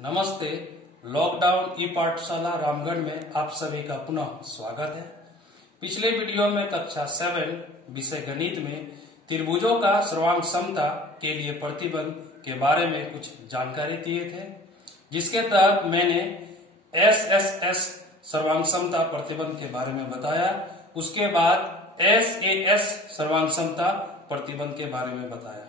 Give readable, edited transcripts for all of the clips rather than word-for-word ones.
नमस्ते। लॉकडाउन ई पाठशाला रामगढ़ में आप सभी का पुनः स्वागत है। पिछले वीडियो में कक्षा 7 विषय गणित में त्रिभुजों का सर्वांग समता के लिए प्रतिबंध के बारे में कुछ जानकारी दिए थे, जिसके तहत मैंने एस सर्वांग समता प्रतिबंध के बारे में बताया। उसके बाद एस सर्वांग समता प्रतिबंध के बारे में बताया।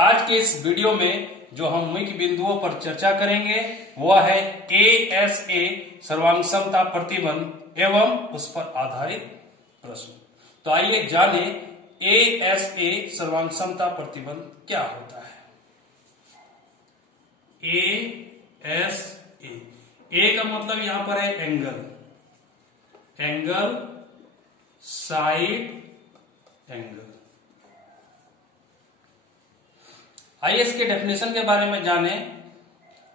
आज के इस वीडियो में जो हम मुख्य बिंदुओं पर चर्चा करेंगे वह है ASA सर्वांग समता प्रतिबंध एवं उस पर आधारित प्रश्न। तो आइए जाने ASA सर्वांग समता प्रतिबंध क्या होता है। ASA, A का मतलब यहां पर है एंगल, साइड एंगल। आइए इसके डेफिनेशन के बारे में जानें।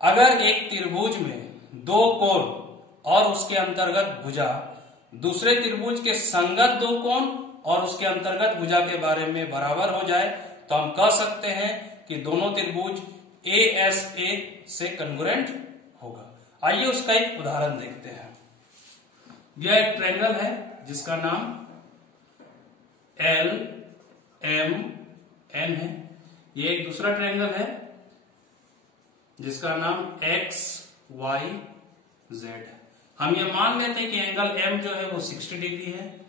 अगर एक त्रिभुज में दो कोण और उसके अंतर्गत भुजा दूसरे त्रिभुज के संगत दो कोण और उसके अंतर्गत भुजा के बारे में बराबर हो जाए तो हम कह सकते हैं कि दोनों त्रिभुज ASA से कॉन्ग्रुएंट होगा। आइए उसका एक उदाहरण देखते हैं। यह एक ट्रायंगल है जिसका नाम LMN है। ये एक दूसरा ट्रायंगल है जिसका नाम XYZ है। हम ये मान लेते हैं कि एंगल M जो है वो 60 डिग्री है,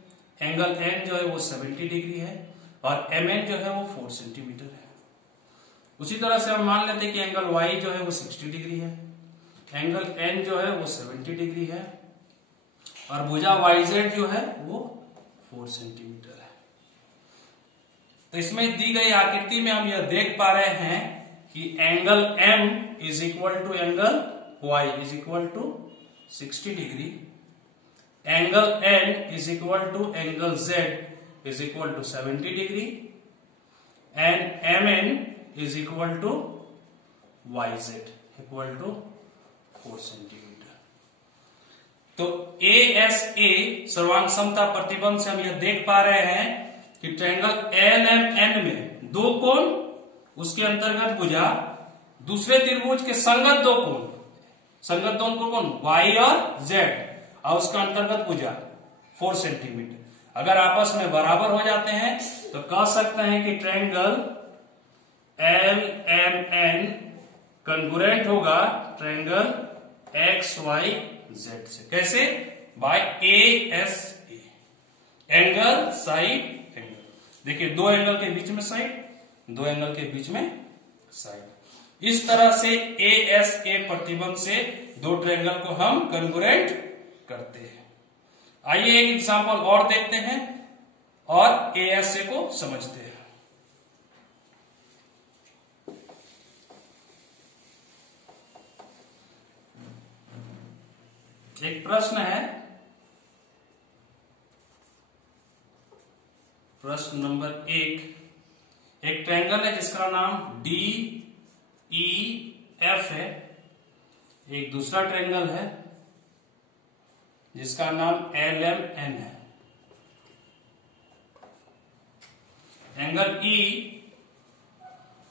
एंगल N जो है वो 70 डिग्री है और MN जो है वो 4 सेंटीमीटर है। उसी तरह से हम मान लेते हैं कि एंगल Y जो है वो 60 डिग्री है, एंगल N जो है वो 70 डिग्री है और भुजा YZ जो है वो 4 सेंटीमीटर है। तो इसमें दी गई आकृति में हम यह देख पा रहे हैं कि angle M is equal to angle Y is equal to 60 degree, angle N is equal to angle Z is equal to 70 degree and MN is equal to YZ equal to 4 centimetre. तो ASA सर्वांग समता प्रतिबंध से हम यह देख पा रहे हैं कि ट्रायंगल LMN में दो कोण उसके अंतर्गत भुजा दूसरे त्रिभुज के संगत दो कोण Y और Z और उसका अंतर्गत भुजा 4 सेंटीमीटर अगर आपस में बराबर हो जाते हैं तो कह सकते हैं कि ट्रायंगल LMN कॉन्ग्रुएंट होगा ट्रायंगल XYZ से। कैसे? By ASA, angle side. देखिए, दो एंगल के बीच में साइड, दो एंगल के बीच में साइड। इस तरह से ASA प्रतिबंध से दो ट्रायंगल को हम कॉन्ग्रुएंट करते हैं। आइए एक एग्जांपल और देखते हैं और ASA को समझते हैं। एक प्रश्न है, प्रश्न नंबर 1। एक ट्रायंगल है जिसका नाम DEF है। एक दूसरा ट्रायंगल है जिसका नाम LMN है। एंगल E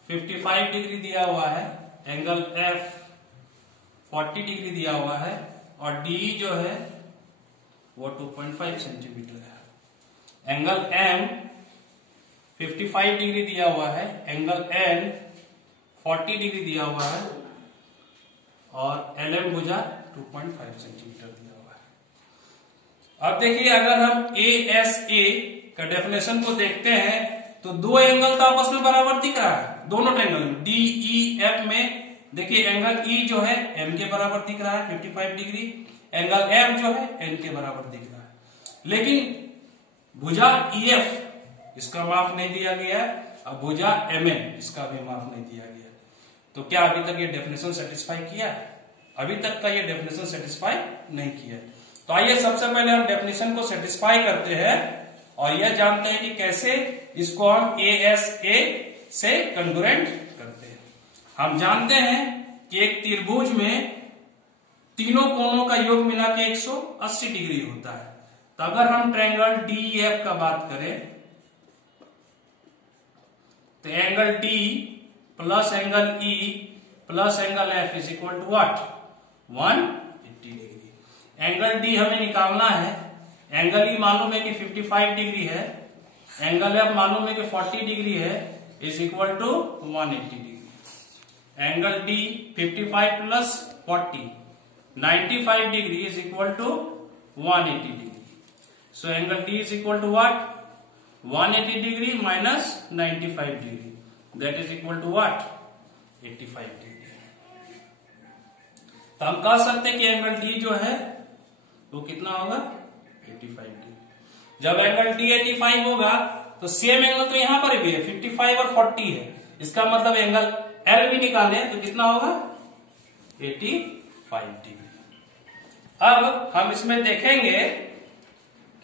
55 डिग्री दिया हुआ है, एंगल F 40 डिग्री दिया हुआ है और DE जो है वो 2.5 सेंटीमीटर है। एंगल M 55 डिग्री दिया हुआ है, एंगल N 40 डिग्री दिया हुआ है और LM भुजा 2.5 सेंटीमीटर दिया हुआ है। अब देखिए, अगर हम ASA का डेफिनेशन को देखते हैं तो दो एंगल तो आपस में बराबर दिख रहा है। दोनों ट्रायंगल में DEF में देखिए एंगल E जो है M के बराबर दिख रहा है 55 डिग्री, एंगल M जो है N के बराबर दिख रहा है, लेकिन भुजा EF इसका माप नहीं दिया गया है और भुजा MN इसका भी माप नहीं दिया गया। तो क्या अभी तक ये डेफिनेशन सेटिस्फाई किया है? अभी तक का ये डेफिनेशन सेटिस्फाई नहीं किया। तो आइए सबसे पहले हम डेफिनेशन को सेटिस्फाई करते हैं और यह जानते हैं कि कैसे इसको हम ASA से कॉन्ग्रुएंट करते हैं। हम जानते हैं कि एक त्रिभुज में तीनों कोणों का योग मिला के 180 डिग्री होता है। तो अगर हम ट्रायंगल DEF का बात करें तो angle D plus angle E plus angle F is equal to what 180 degree. Angle D हमें निकालना है। एंगल ई मालूम है कि 55 डिग्री है, एंगल एफ मालूम है कि 40 डिग्री है, is equal to 180 degree. Angle D 55 प्लस 40 95 degree is equal to 180 degree. So angle D is equal to what 180 degree minus 95 degree, that is equal to what 85 degree. तो हम कह सकते हैं कि एंगल डी जो है वो कितना होगा 85 डिग्री। जब एंगल डी 85 होगा तो सेम एंगल तो यहां पर भी है 55 और 40 है, इसका मतलब एंगल एल भी निकाले तो कितना होगा 85 डिग्री। अब हम इसमें देखेंगे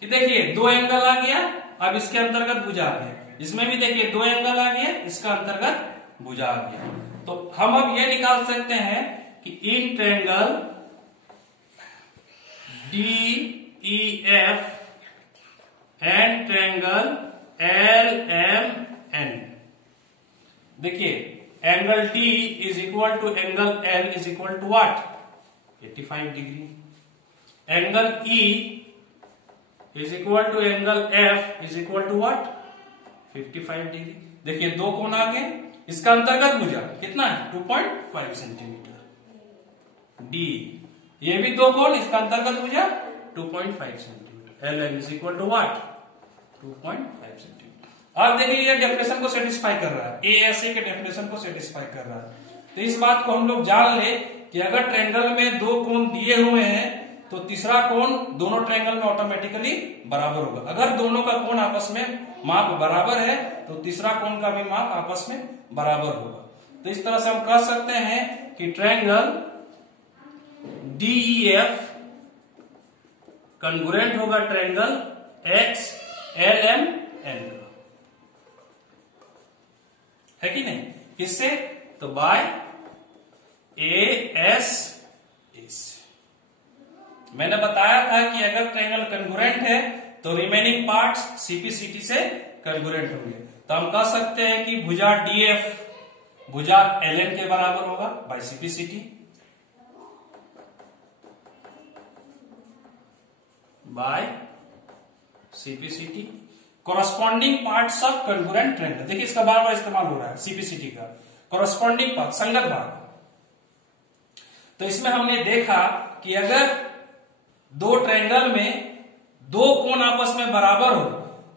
कि देखिए दो एंगल आ गया, अब इसके अंतर्गत भुजा आ गया, इसमें भी देखिए दो एंगल आ गया, इसका अंतर्गत भुजा आ गया। तो हम अब ये निकाल सकते हैं कि इन triangle DEF and triangle LMN, देखिए angle D is equal to angle L is equal to what 85 degree. Angle E is equal to angle F is equal to what 55 degree. देखिए दो कोण आ गए, इसका अंतर्गत भुजा कितना है 2.5 सेंटीमीटर। D ये भी दो कोण, इसका अंतर्गत भुजा 2.5 centimetre. LM is equal to what 2.5 centimetre. अब देखिए ये डेफिनेशन को सेटिस्फाई कर रहा है, ASA के डेफिनेशन को सेटिस्फाई कर रहा है। तो इस बात को हम लोग जान ले कि अगर ट्रायंगल में दो कोण दिए हुए हैं तो तीसरा कोण दोनों ट्रायंगल में ऑटोमेटिकली बराबर होगा। अगर दोनों का कोण आपस में माप बराबर है तो तीसरा कोण का भी माप आपस में बराबर होगा। तो इस तरह से हम कह सकते हैं कि ट्रायंगल DEF कंगुरेंट होगा ट्रायंगल XLMN का, है कि नहीं? किससे? तो बाय ASA से। मैंने बताया था कि अगर ट्रायंगल कंगुरेंट है तो रिमेनिंग पार्ट्स CPCT से कंगुरेंट होंगे। तो हम कह सकते हैं कि भुजा DF भुजा LN के बराबर होगा by CPCT, by CPCT। Corresponding parts of congruent triangle, देखिए इसका बार बार इस्तेमाल हो रहा है CPCT का, कोरस्पॉन्डिंग पार्ट संगत भाग। तो इसमें हमने देखा कि अगर दो ट्रायंगल में दो कोण आपस में बराबर हो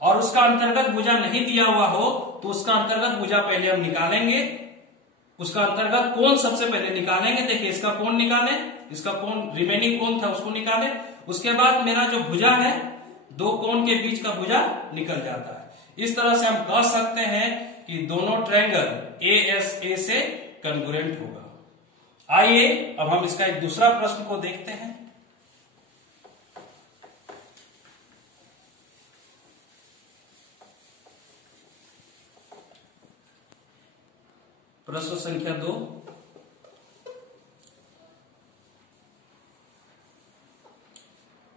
और उसका अंतर्गत भुजा नहीं दिया हुआ हो तो उसका अंतर्गत भुजा पहले हम निकालेंगे, उसका अंतर्गत कोण सबसे पहले निकालेंगे। देखिए इसका कोण निकाले, इसका कोण रिमेनिंग कोण था उसको निकाले, उसके बाद मेरा जो भुजा है दो कोण के बीच का भुजा निकल जाता है। इस तरह से हम कह सकते हैं कि दोनों ट्रायंगल ASA से कंगुरेंट होगा। आइए अब हम इसका एक दूसरा प्रश्न को देखते हैं। प्रश्न संख्या 2,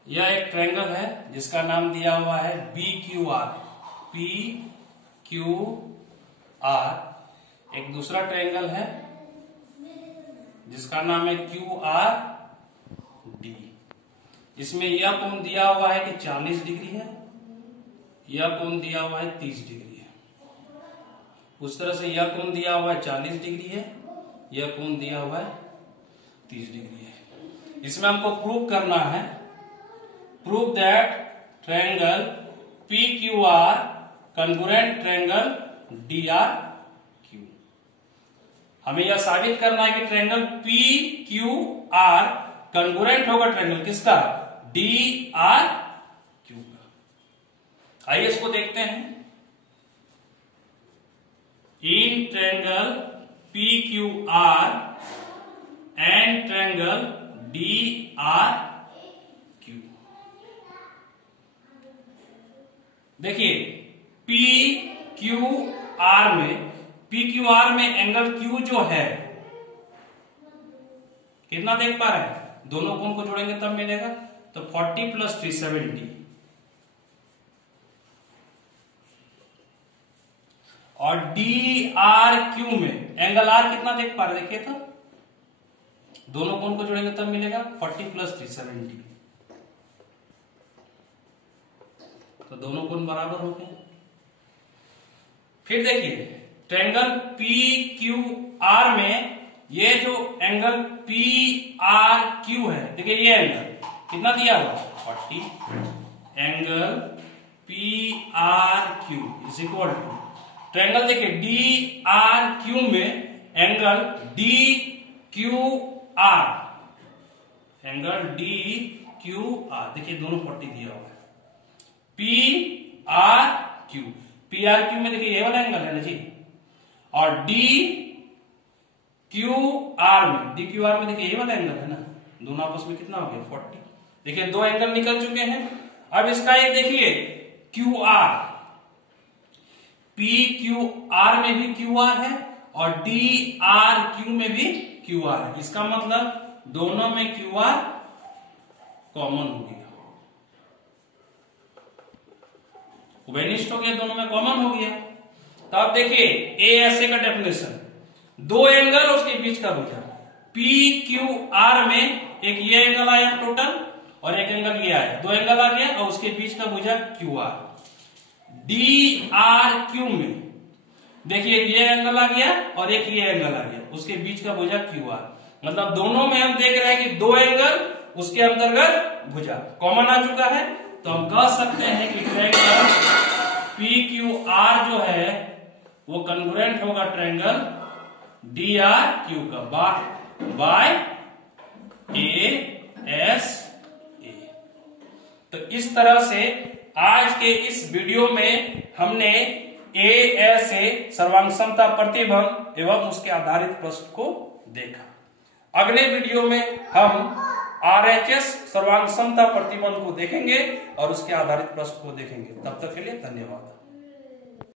यह एक ट्रायंगल है जिसका नाम दिया हुआ है BQR, PQR। एक दूसरा ट्रायंगल है जिसका नाम है QRD। इसमें यह कोण दिया हुआ है कि 40 डिग्री है, यह कोण दिया हुआ है 30 डिग्री है। उस तरह से यह कोण दिया हुआ है 40 डिग्री है, यह कोण दिया हुआ है 30 डिग्री है। इसमें हमको प्रूव करना है, prove that triangle PQR congruent triangle DRQ। हमें यह साबित करना है कि ट्रायंगल PQR कंगुरेंट होगा ट्रायंगल किसका DRQ का। आइए इसको देखते हैं। In triangle PQR and triangle DRQ, देखिए PQR में एंगल Q जो है कितना देख पा रहे हैं, दोनों कोण को जोड़ेंगे तब मिलेगा, तो 40 प्लस 3 70। और DRQ में एंगल R कितना देख पा रहे, देखिए तो दोनों कोण को जोड़ेंगे तब मिलेगा 40 प्लस 3 70। तो दोनों कोण बराबर हो गए। फिर देखिए ट्रायंगल पी क्यू आर में ये जो एंगल पी आर क्यू है, देखिए ये एंगल कितना दिया हुआ 40। Angle P R Q is equal to triangle देखिए डी आर क्यू में angle D Q R, angle D Q R देखिए दोनों 40 दिया हुआ है। P R Q, P R Q में देखिए ये वाला एंगल है ना जी, और डी क्यू आर में, डी क्यू आर में देखिए ये वाला एंगल है ना, दोनों आपस में कितना हो गया 40। देखिए दो एंगल निकल चुके हैं। अब इसका एक देखिए Q R, P Q R में भी क्यू आर है और डी आर क्यू में भी क्यू आर है। इसका मतलब दोनों में क्यू आर कॉमन हो गया, वेनिस्ट हो गया, दोनों में कॉमन हो गया। तो अब देखिए एएसए का डेफिनेशन, दो एंगल उसके बीच का भुजा, पी क्यू आर में एक ये एंगल आया टोटल और एक एंगल ये आया, दो एंगल आ गया और उसके बीच का भुजा Q R. D R Q में देखिए ये एंगल आ गया और एक ये एंगल आ गया, उसके बीच का भुजा क्यू आर। मतलब दोनों में हम देख रहे हैं कि दो एंगल उसके अंतर्गत भुजा कॉमन आ चुका है। तो हम कह सकते हैं कि ट्रायंगल पी क्यू आर जो है वो कन्ग्रुएंट होगा ट्रायंगल डी आर क्यू का बाय ए एस ए। तो इस तरह से आज के इस वीडियो में हमने ए एस ए सर्वांग समता प्रतिबंध एवं उसके आधारित प्रश्न को देखा। अगले वीडियो में हम आरएचएस सर्वांग समता प्रतिबंध को देखेंगे और उसके आधारित प्रश्न को देखेंगे। तब तक के लिए धन्यवाद।